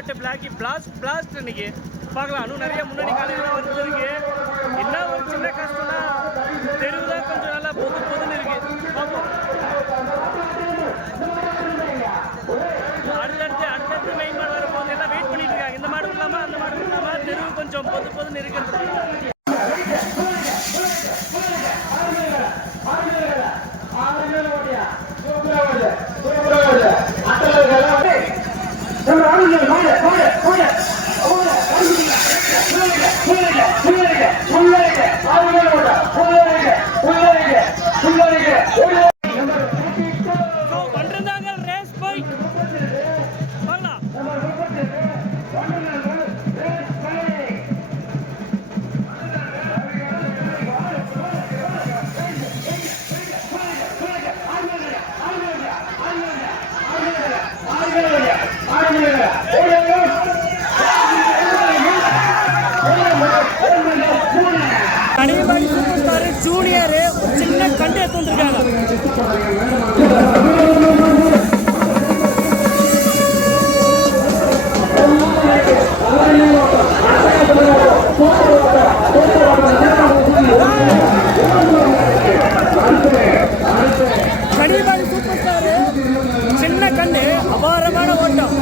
ஏகப்பட்ட பிளாஸ்ட் இன்னைக்கு பார்க்கலாம். இன்னும் நிறைய முன்னாடி காலையெல்லாம் வந்துட்டு இருக்கு. என்ன ஒரு சின்ன கஷ்டம்னா தெருவு தான் கொஞ்சம் நல்லா பொதுன்னு இருக்கு. பார்ப்போம். அடுத்தடுத்து மெயின் மாடு வர போது எல்லாம் வெயிட் பண்ணிட்டு இருக்காங்க. இந்த மாடு இல்லாமல் அந்த மாடு இல்லாமல் தெருவு கொஞ்சம் பொதுன்னு இருக்கிறது. கனியம்பாடி சூப்பர் ஸ்டார் ஜூனியர் சின்ன கண்டு எடுத்து வந்துருக்காங்க. கனியம்பாடி சூப்பர் ஸ்டார் சின்ன கண்டு அபாரமான ஓட்டம்.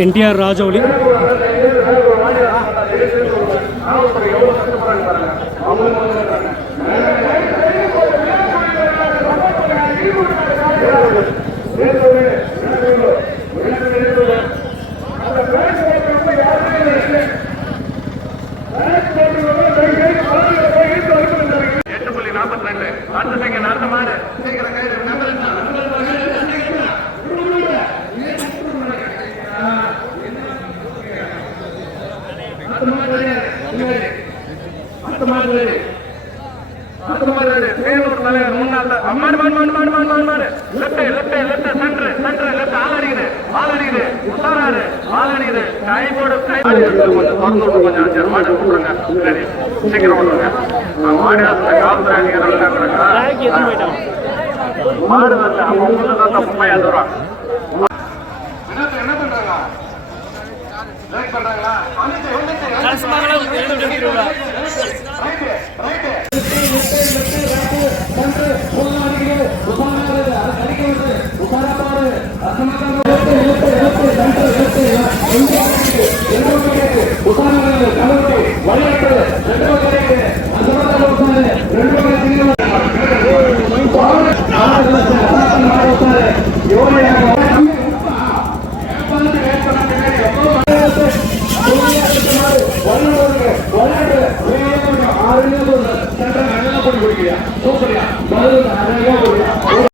ఎన్టీఆర్ రాజౌలి மாடு